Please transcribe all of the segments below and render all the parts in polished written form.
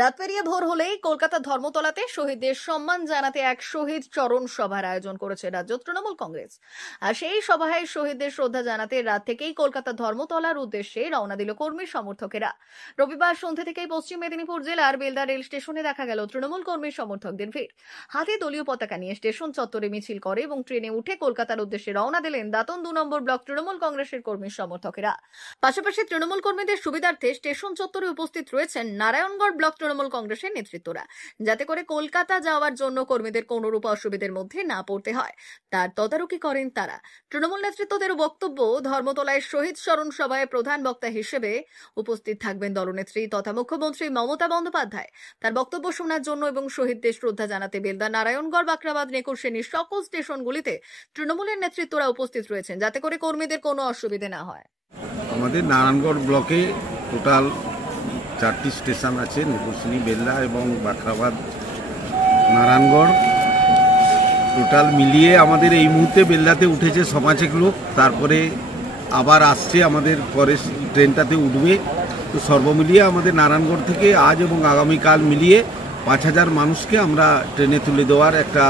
রাত পেরিয়ে ভোর হলেই কলকাতার ধর্মতলাতে শহীদদের সম্মান জানাতে এক শহীদ চরণ সভার আয়োজন করেছে রাজ্য তৃণমূল কংগ্রেস। আর সেই সভায় শহীদদের শ্রদ্ধা জানাতে রাত থেকেই কলকাতার ধর্মতলার উদ্দেশ্যে রওনা দিল কর্মী সমর্থকেরা। রবিবার সন্ধ্যা থেকেই পশ্চিম মেদিনীপুর জেলার বেলদা রেল স্টেশনে দেখা গেল তৃণমূল কর্মী সমর্থকদের ভিড়। হাতে দলীয় পতাকা নিয়ে স্টেশন চত্বরে মিছিল করে এবং ট্রেনে উঠে কলকাতার উদ্দেশ্যে রওনা দিলেন দাঁতন 2 নম্বর ব্লক তৃণমূল কংগ্রেসের কর্মী সমর্থকেরা। পাশাপাশি তৃণমূল কর্মীদের সুবিধার্থে স্টেশন চত্বরে উপস্থিত রয়েছেন নারায়ণগড় ব্লক তৃণমূল কংগ্রেসের নেতৃত্বরা, যাতে করে কলকাতা যাওয়ার জন্য কর্মীদের কোনো রূপ অসুবিধার মধ্যে না পড়তে হয় তার তদারকি করেন তারা। তৃণমূল নেতৃত্বদের বক্তব্য, ধর্মতলায় শহীদ স্মরণ সভায় প্রধান বক্তা হিসেবে উপস্থিত থাকবেন দলনেত্রী তথা মুখ্যমন্ত্রী মমতা বন্দ্যোপাধ্যায়। তার বক্তব্য শোনার জন্য এবং শহীদদের শ্রদ্ধা জানাতে বেলদা, নারায়ণগড়, বাকরাবাদ, নেকুরশ্রেণীর সকল স্টেশনগুলিতে তৃণমূলের নেতৃত্বরা উপস্থিত রয়েছেন, যাতে করে কর্মীদের কোনো অসুবিধা না হয়। আমাদের নারায়ণগড় ব্লকে টোটাল 4টি স্টেশন আছে, নেকুরশ্রেণী, বেলদা এবং বাকরাবাদ, নারায়ণগড়। টোটাল মিলিয়ে আমাদের এই মুহূর্তে বেলদাতে উঠেছে 5-6 লোক, তারপরে আবার আসছে আমাদের পরে ট্রেনটাতে উঠবে। তো সর্বমিলিয়ে আমাদের নারায়ণগড় থেকে আজ এবং আগামীকাল মিলিয়ে 5000 মানুষকে আমরা ট্রেনে তুলে দেওয়ার একটা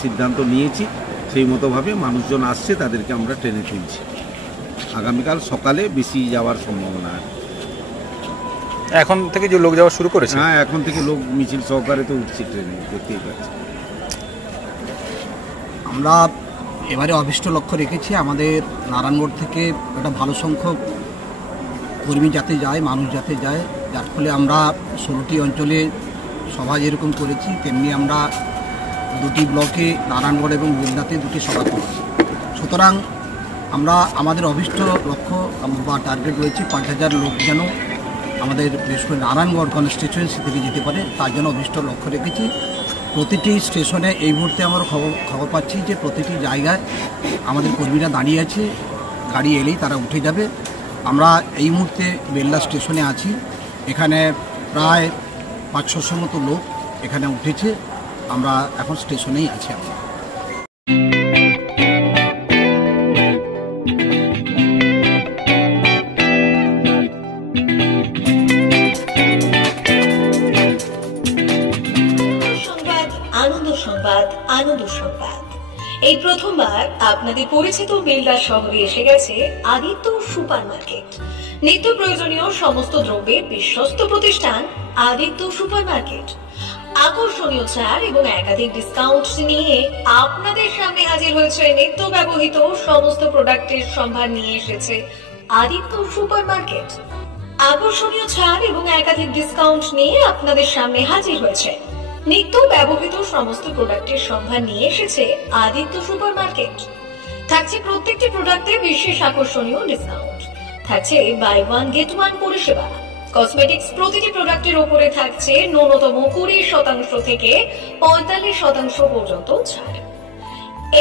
সিদ্ধান্ত নিয়েছি। সেই মতোভাবে মানুষজন আসছে, তাদেরকে আমরা ট্রেনে তুলছি। আগামীকাল সকালে বেশি যাওয়ার সম্ভাবনা আছে। এখন থেকে যে লোক যাওয়া শুরু করেছে? হ্যাঁ, এখন থেকে লোক মিছিল সহকারে তো উঠছে ট্রেনে, দেখতেই পাচ্ছি। আমরা এবারে অভিষ্ট লক্ষ্য রেখেছি আমাদের নারায়ণগড় থেকে একটা ভালো সংখ্যক কর্মী যাতে যায়, মানুষ যাতে যায়, যার ফলে আমরা 16টি অঞ্চলে সভা যেরকম করেছি তেমনি আমরা 2টি ব্লকে নারায়ণগড় এবং বেলদাতে 2টি সভা করেছি। সুতরাং আমরা আমাদের অভিষ্ট লক্ষ্য বা টার্গেট রয়েছে 5000 লোক যেন আমাদের বিশেষ করে নারায়ণগড় কনস্টিটিউয়েন্সি থেকে যেতে পারে, তার জন্য অভিষ্ট লক্ষ্য রেখেছি। প্রতিটি স্টেশনে এই মুহূর্তে আমরা খবর পাচ্ছি যে প্রতিটি জায়গায় আমাদের কর্মীরা দাঁড়িয়ে আছে, গাড়ি এলেই তারা উঠে যাবে। আমরা এই মুহূর্তে বেলদা স্টেশনে আছি, এখানে প্রায় 500-600 মতো লোক এখানে উঠেছে। আমরা এখন স্টেশনেই আছি। আমরা আনন্দ সংবাদ। এই প্রথমবার আপনাদের পরিচিত বেলদা শহরে এসে গেছে আদিত্য সুপার মার্কেট। নিত্য প্রয়োজনীয় সমস্ত দ্রব্যের বিশ্বস্ত প্রতিষ্ঠান আদিত্য সুপার মার্কেট। আকর্ষণীয় ছাড় এবং একাধিক ডিসকাউন্ট নিয়ে আপনাদের সামনে হাজির হয়েছে। নিত্য ব্যবহৃত সমস্ত প্রোডাক্টের সম্ভার নিয়ে এসেছে আদিত্য সুপার মার্কেট। আকর্ষণীয় ছাড় এবং একাধিক ডিসকাউন্ট নিয়ে আপনাদের সামনে হাজির হয়েছে। নিত্য ব্যবহৃত সমস্ত প্রোডাক্টের সম্ভার নিয়ে এসেছে আদিত্য সুপার মার্কেট। থাকছে প্রত্যেকটি প্রোডাক্টে বিশেষ আকর্ষণীয় ডিসকাউন্ট, থাকছে বাই 1 গেট 1 পরিষেবা। কসমেটিক্স প্রতিটি প্রোডাক্টের উপরে থাকছে ন্যূনতম 20% থেকে 45% পর্যন্ত ছাড়।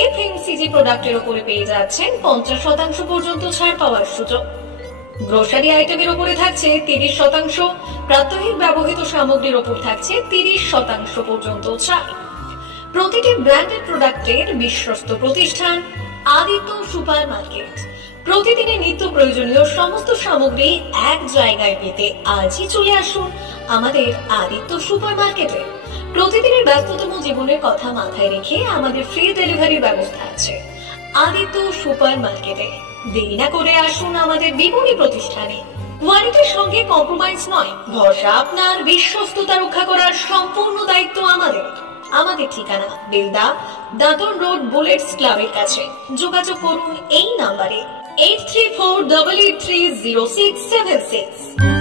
এফএমসিজি প্রোডাক্টের উপরে পেয়ে যাচ্ছেন 50% পর্যন্ত ছাড় পাওয়ার সুযোগ। গ্রোসারি আইটেমের উপরে থাকছে 30%, প্রাত্যহিক ব্যবহৃত সামগ্রীর উপর থাকছে 30% পর্যন্ত ছাড়। প্রতিটি ব্র্যান্ডেড প্রোডাক্টের বিশ্বস্ত প্রতিষ্ঠান আদিত্য সুপার মার্কেট। প্রতিদিনের নিত্য প্রয়োজনীয় সমস্ত সামগ্রী এক জায়গায় পেতে আজই চলে আসুন আমাদের আদিত্য সুপার মার্কেটে। প্রতিদিনের ব্যস্ততম জীবনের কথা মাথায় রেখে আমাদের ফ্রি ডেলিভারির ব্যবস্থা আছে আদিত্য সুপার মার্কেটে। দেরি না করে আসুন আমাদের বিপণী প্রতিষ্ঠানে। কোয়ালিটির সঙ্গে কম্প্রোমাইজ নয়, ভরসা আপনার, বিশ্বস্ততা রক্ষা করার সম্পূর্ণ দায়িত্ব আমাদের। আমাদের ঠিকানা বেলদা, দাদন রোড, বুলেটস ক্লাবের কাছে। যোগাযোগ করুন এই নাম্বারে 8348830676।